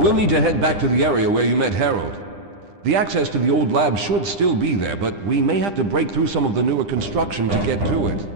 We'll need to head back to the area where you met Harold. The access to the old lab should still be there, but we may have to break through some of the newer construction to get to it.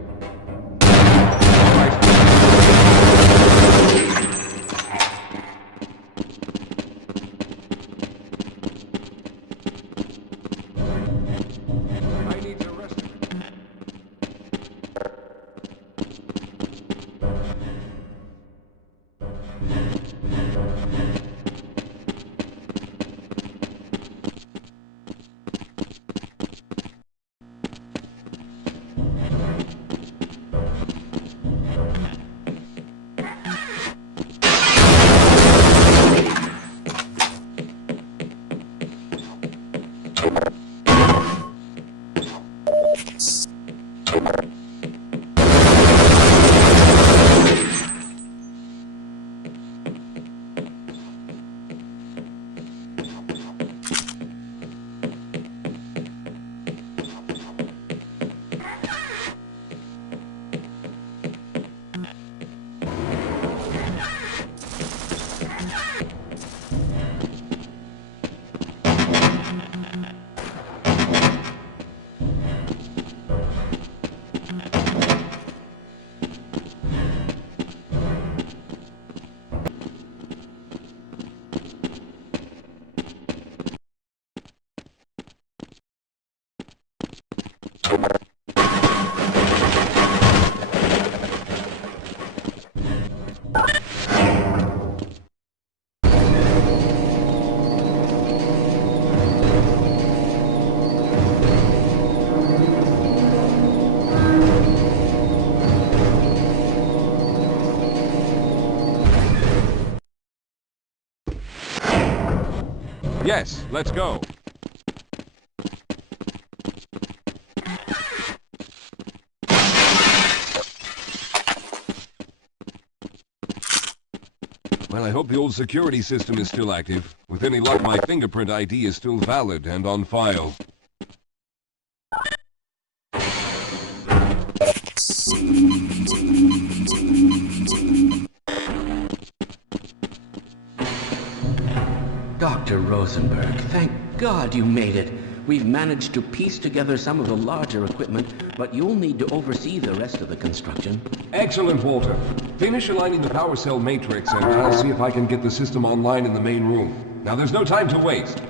Yes, let's go. Well, I hope the old security system is still active. With any luck, my fingerprint ID is still valid and on file. Dr. Rosenberg, thank God you made it. We've managed to piece together some of the larger equipment, but you'll need to oversee the rest of the construction. Excellent, Walter. Finish aligning the power cell matrix and I'll see if I can get the system online in the main room. Now there's no time to waste.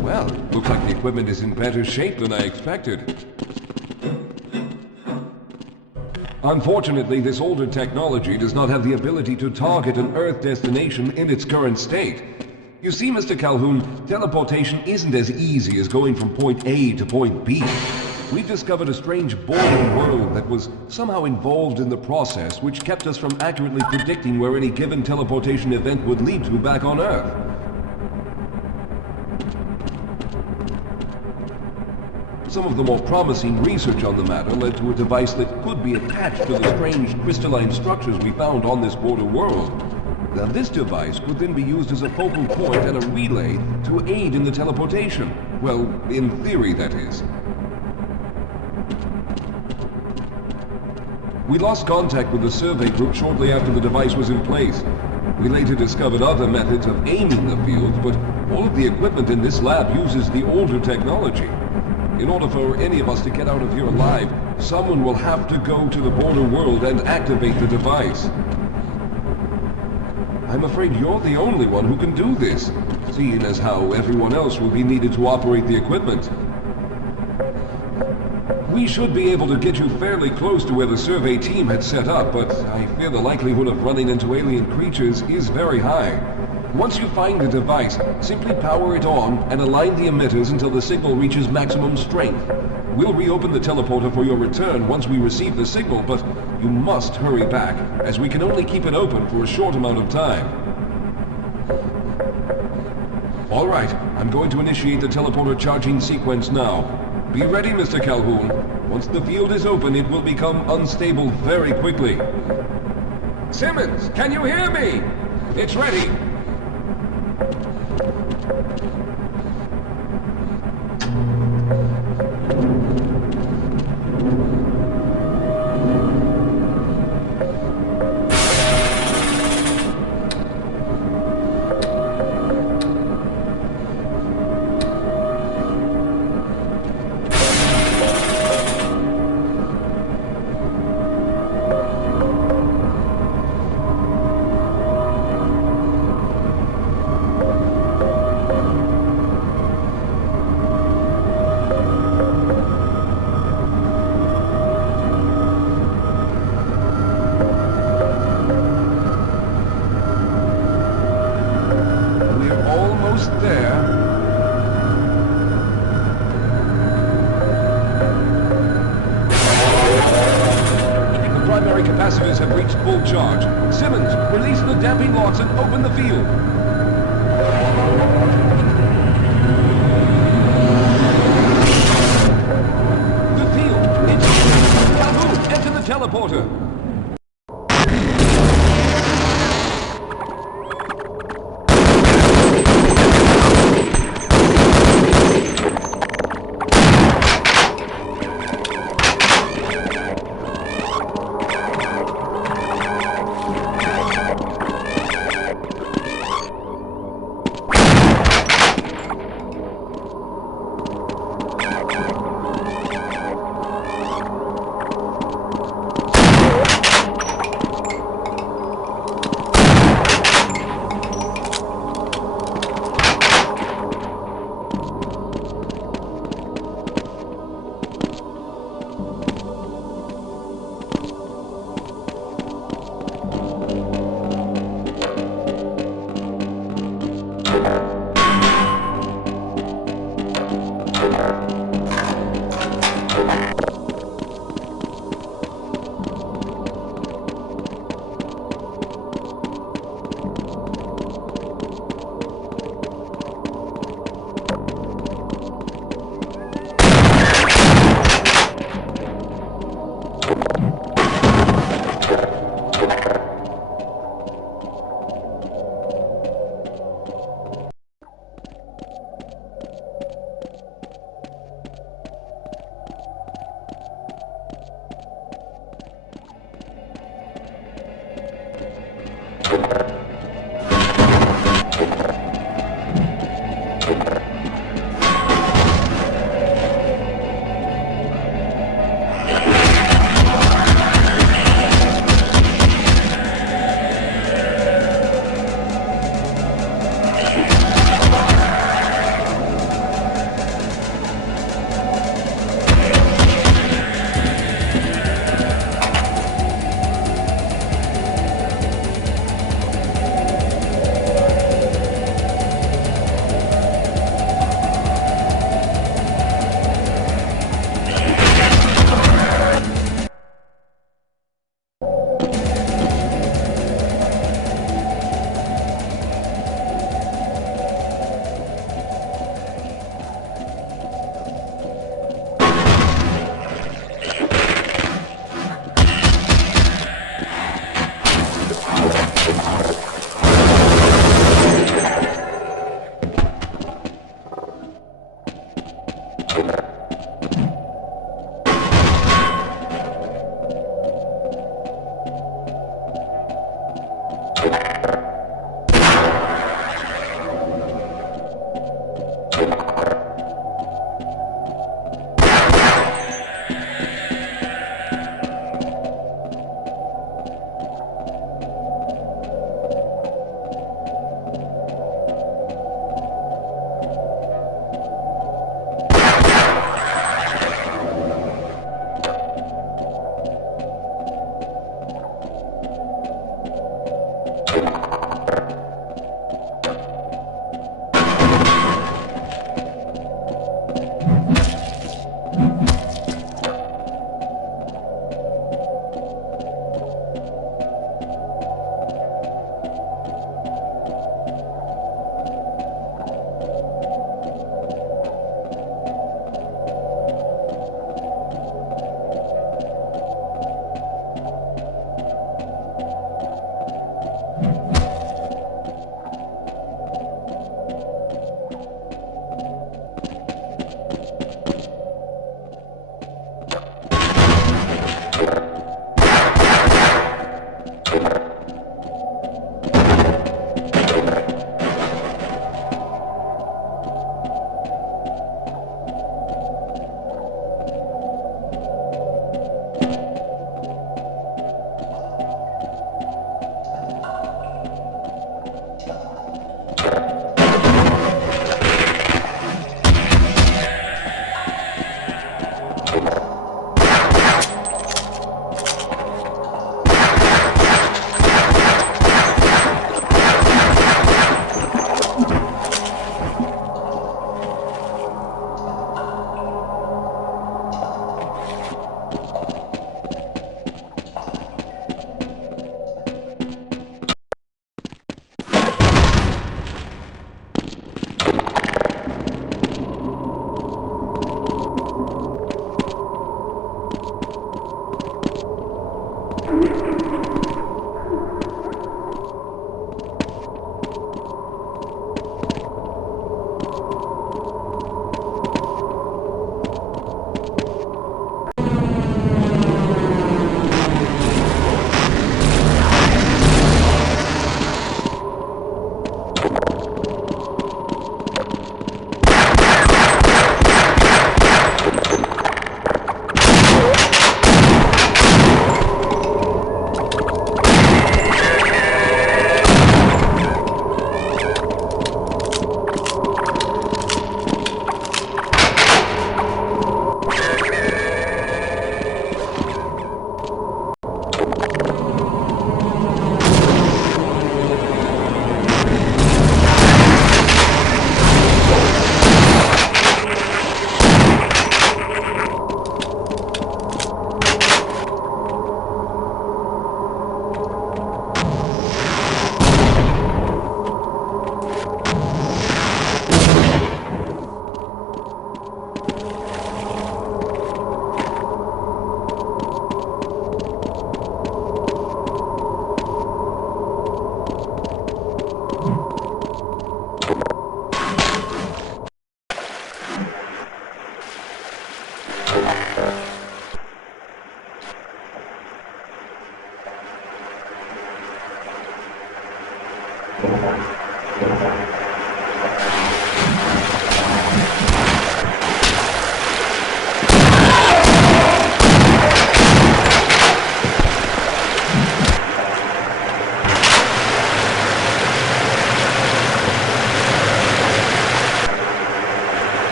Well, looks like the equipment is in better shape than I expected. Unfortunately, this older technology does not have the ability to target an Earth destination in its current state. You see, Mr. Calhoun, teleportation isn't as easy as going from point A to point B. We've discovered a strange border world that was somehow involved in the process, which kept us from accurately predicting where any given teleportation event would lead to back on Earth. Some of the more promising research on the matter led to a device that could be attached to the strange crystalline structures we found on this border world. Now this device could then be used as a focal point and a relay to aid in the teleportation. Well, in theory, that is. We lost contact with the survey group shortly after the device was in place. We later discovered other methods of aiming the fields, but all of the equipment in this lab uses the older technology. In order for any of us to get out of here alive, someone will have to go to the border world and activate the device. I'm afraid you're the only one who can do this, seeing as how everyone else will be needed to operate the equipment. We should be able to get you fairly close to where the survey team had set up, but I fear the likelihood of running into alien creatures is very high. Once you find the device, simply power it on and align the emitters until the signal reaches maximum strength. We'll reopen the teleporter for your return once we receive the signal, but you must hurry back, as we can only keep it open for a short amount of time. All right, I'm going to initiate the teleporter charging sequence now. Be ready, Mr. Calhoun. Once the field is open, it will become unstable very quickly. Simmons, can you hear me? It's ready. Capacitors have reached full charge. Simmons, release the damping locks and open the field. The field, it's open. Calhoun, enter the teleporter.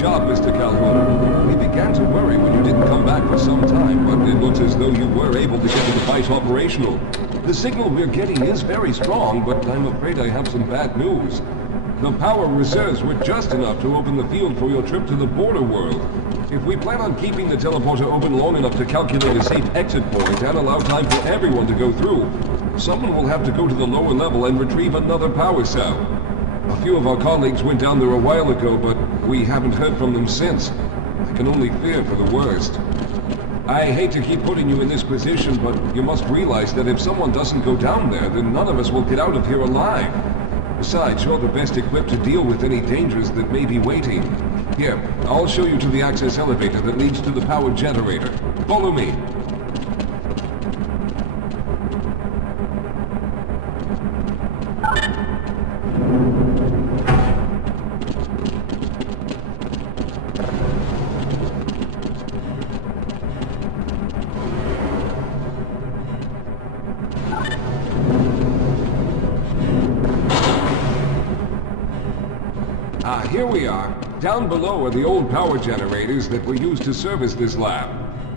job, Mr. Calhoun. We began to worry when you didn't come back for some time, but it looks as though you were able to get the device operational. The signal we're getting is very strong, but I'm afraid I have some bad news. The power reserves were just enough to open the field for your trip to the border world. If we plan on keeping the teleporter open long enough to calculate a safe exit point and allow time for everyone to go through, someone will have to go to the lower level and retrieve another power cell. A few of our colleagues went down there a while ago, but we haven't heard from them since. I can only fear for the worst. I hate to keep putting you in this position, but you must realize that if someone doesn't go down there, then none of us will get out of here alive. Besides, you're the best equipped to deal with any dangers that may be waiting. Here, I'll show you to the access elevator that leads to the power generator. Follow me. Here we are. Down below are the old power generators that were used to service this lab.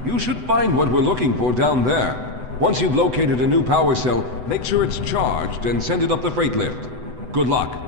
You should find what we're looking for down there. Once you've located a new power cell, make sure it's charged and send it up the freight lift. Good luck.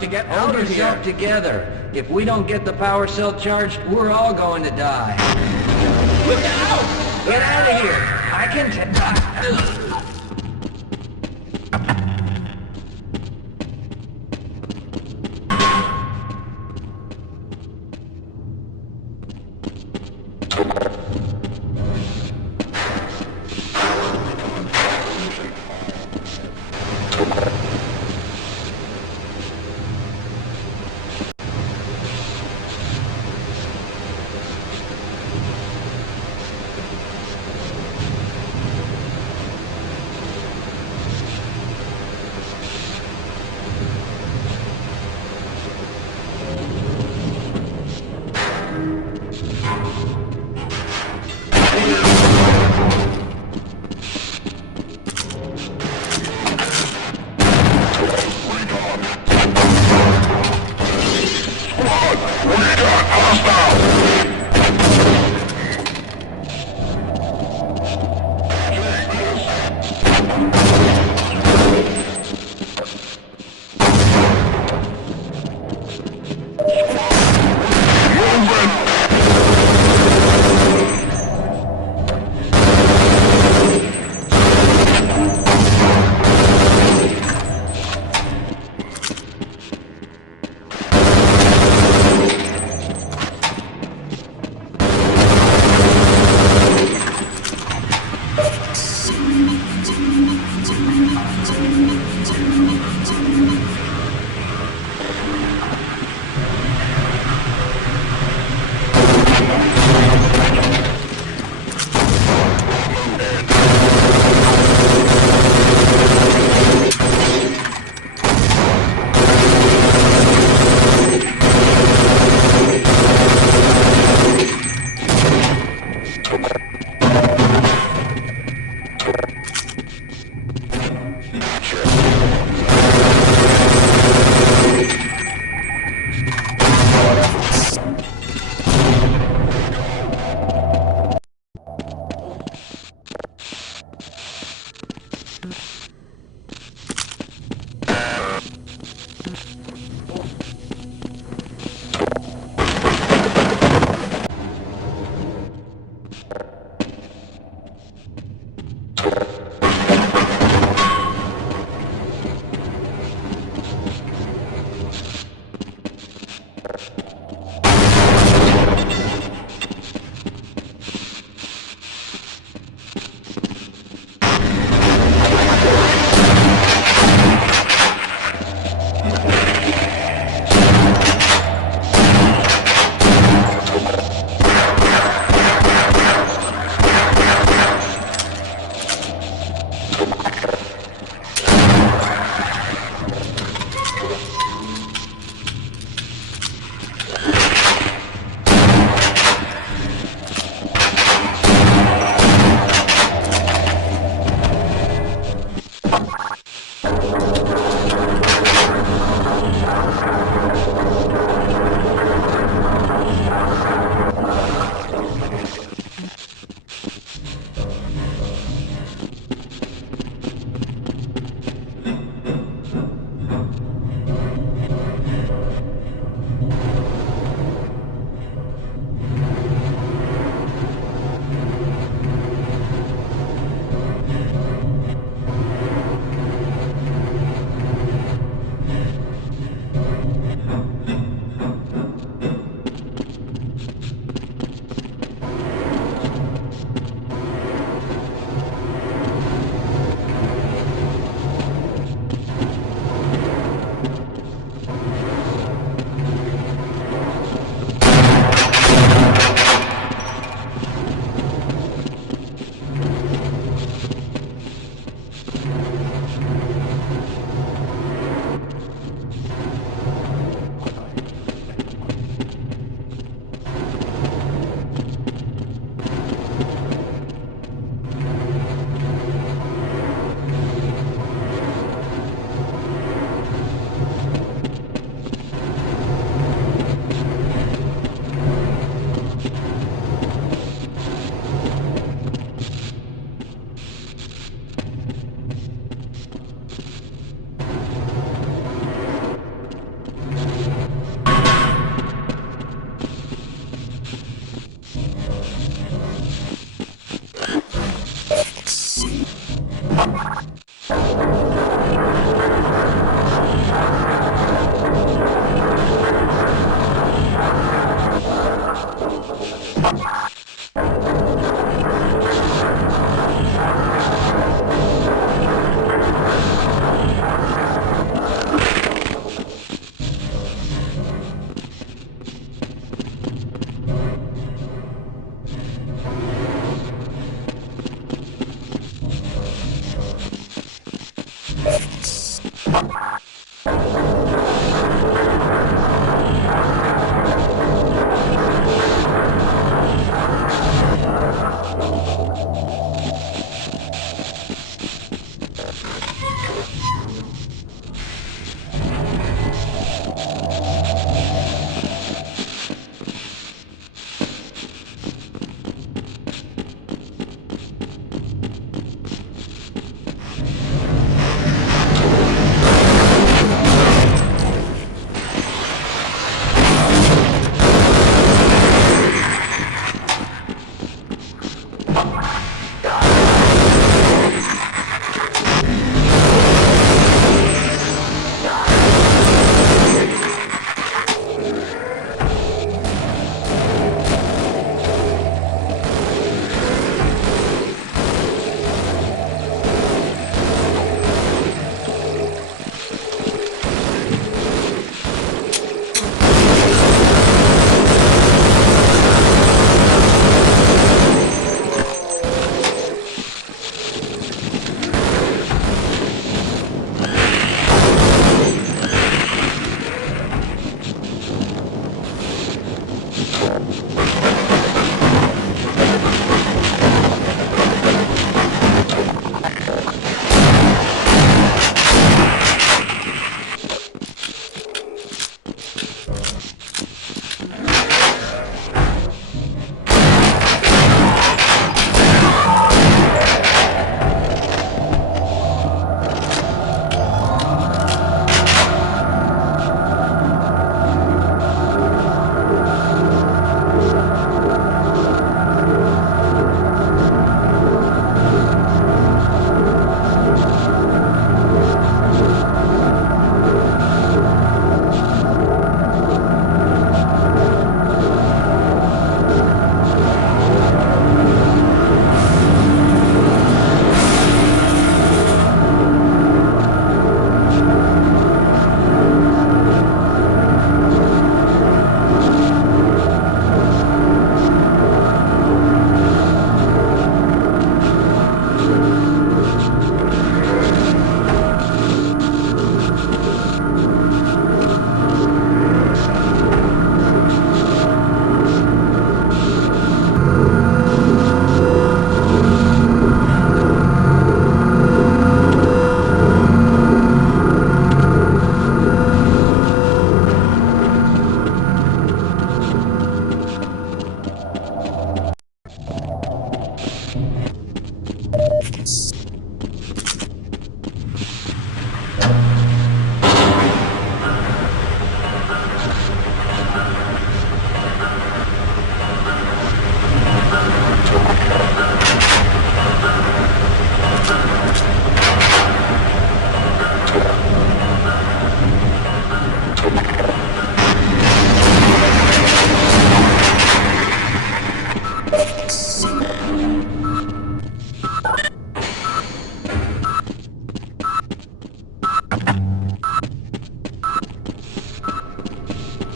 To get out of here together. If we don't get the power cell charged, we're all going to die. Look out! Get out of here! I can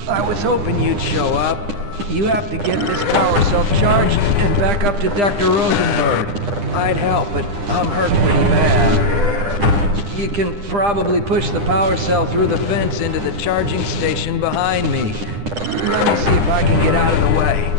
I was hoping you'd show up. You have to get this power self-charged and back up to Dr. Rosenberg. I'd help, but I'm hurt pretty bad. You can probably push the power cell through the fence into the charging station behind me. Let me see if I can get out of the way.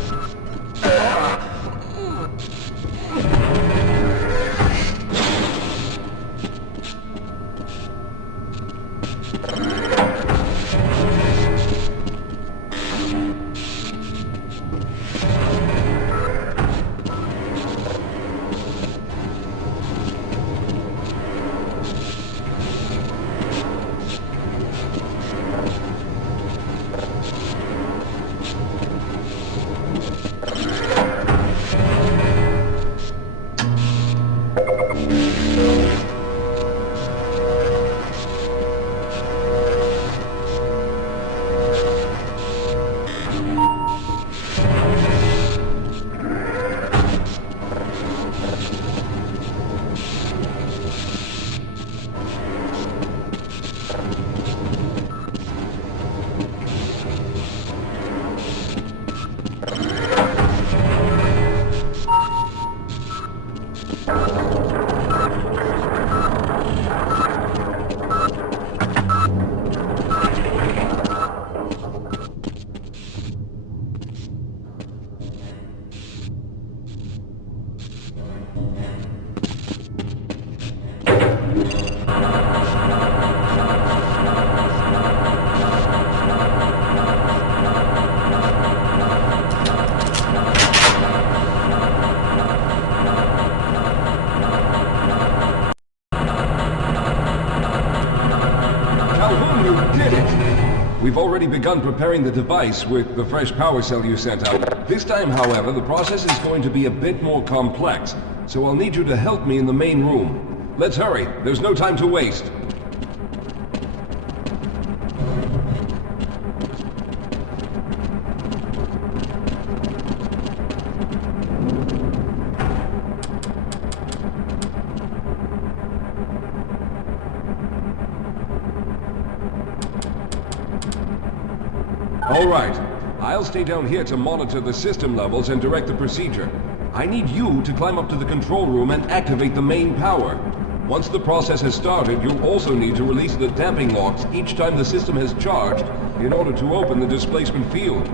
We've already begun preparing the device with the fresh power cell you sent out. This time, however, the process is going to be a bit more complex, so I'll need you to help me in the main room. Let's hurry, there's no time to waste. All right. I'll stay down here to monitor the system levels and direct the procedure. I need you to climb up to the control room and activate the main power. Once the process has started, you'll also need to release the damping locks each time the system has charged in order to open the displacement field.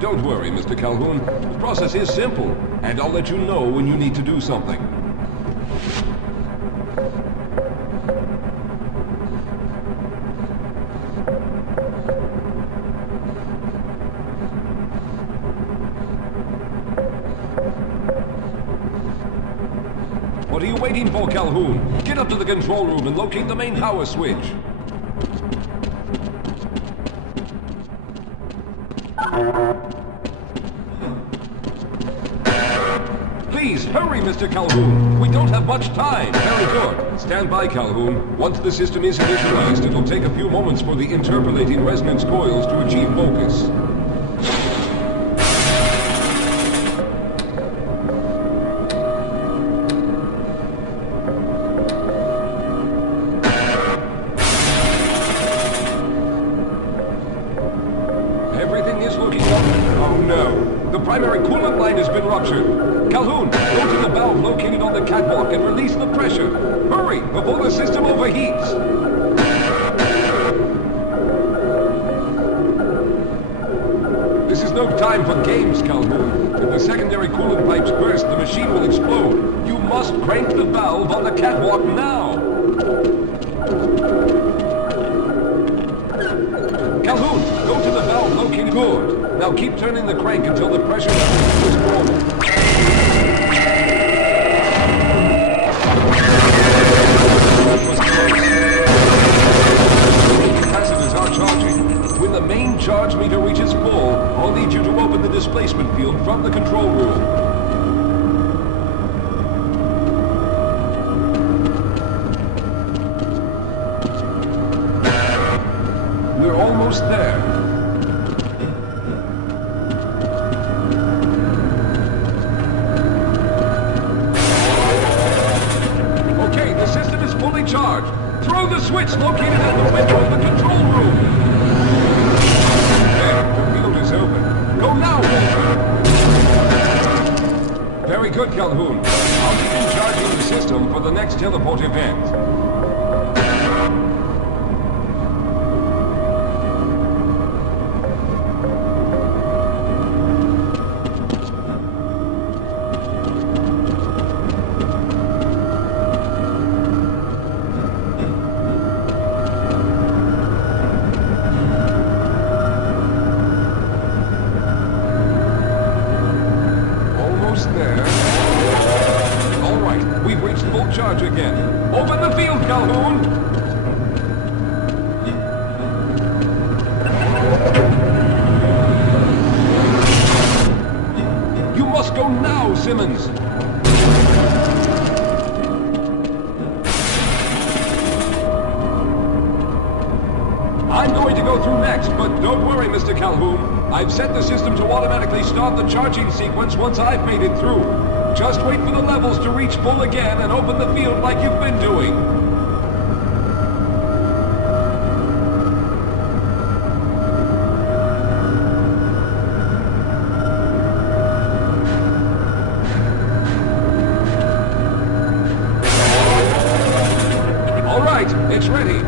Don't worry, Mr. Calhoun. The process is simple, and I'll let you know when you need to do something. What are you waiting for, Calhoun? Get up to the control room and locate the main power switch. Please, hurry, Mr. Calhoun. We don't have much time. Very good. Stand by, Calhoun. Once the system is initialized, it'll take a few moments for the interpolating resonance coils to achieve focus. Primary coolant line has been ruptured. Calhoun, go to the valve located on the catwalk and release the pressure. Hurry, before the system overheats. This is no time for games, Calhoun. If the secondary coolant pipes burst, the machine will explode. You must crank the valve on the catwalk now. Calhoun, go to the valve located. Good. Now keep turning the crank until the pressure level is normal. Capacitors are charging. When the main charge meter reaches full, I'll need you to open the displacement field from the control room. We're almost there. Charge. Throw the switch located at the window of the control room. There. Calhoun. I'll be in charge of the system for the next teleport event. Charge again. Open the field, Calhoun! You must go now, Simmons! I'm going to go through next, but don't worry, Mr. Calhoun. I've set the system to automatically start the charging sequence once I've made it through. Just wait for the levels to reach full again and open the field like you've been doing. All right, it's ready.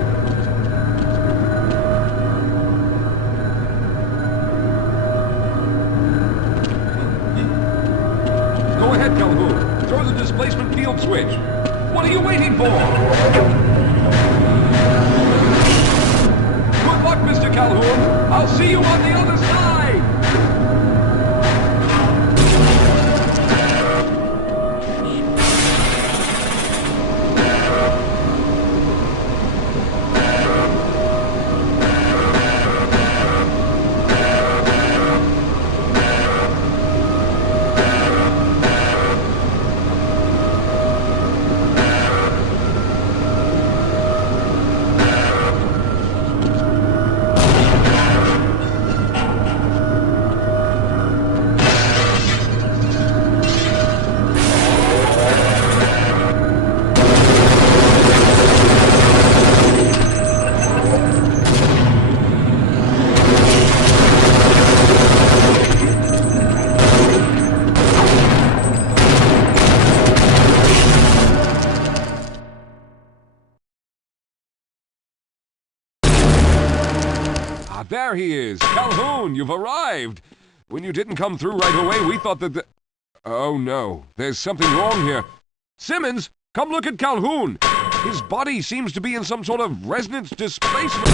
Go ahead, Calhoun. Throw the displacement field switch. What are you waiting for? Good luck, Mr. Calhoun. I'll see you on the other side. There he is! Calhoun, you've arrived! When you didn't come through right away, we thought that the... Oh no, there's something wrong here. Simmons, come look at Calhoun! His body seems to be in some sort of resonance displacement.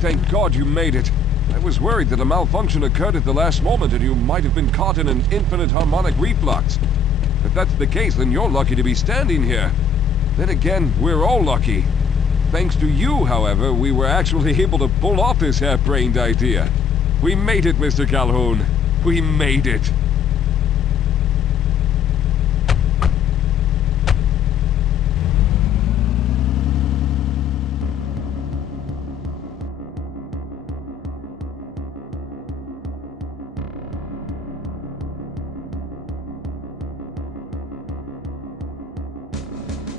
Thank God you made it. I was worried that a malfunction occurred at the last moment and you might have been caught in an infinite harmonic reflux. If that's the case, then you're lucky to be standing here. Then again, we're all lucky. Thanks to you, however, we were actually able to pull off this harebrained idea. We made it, Mr. Calhoun. We made it.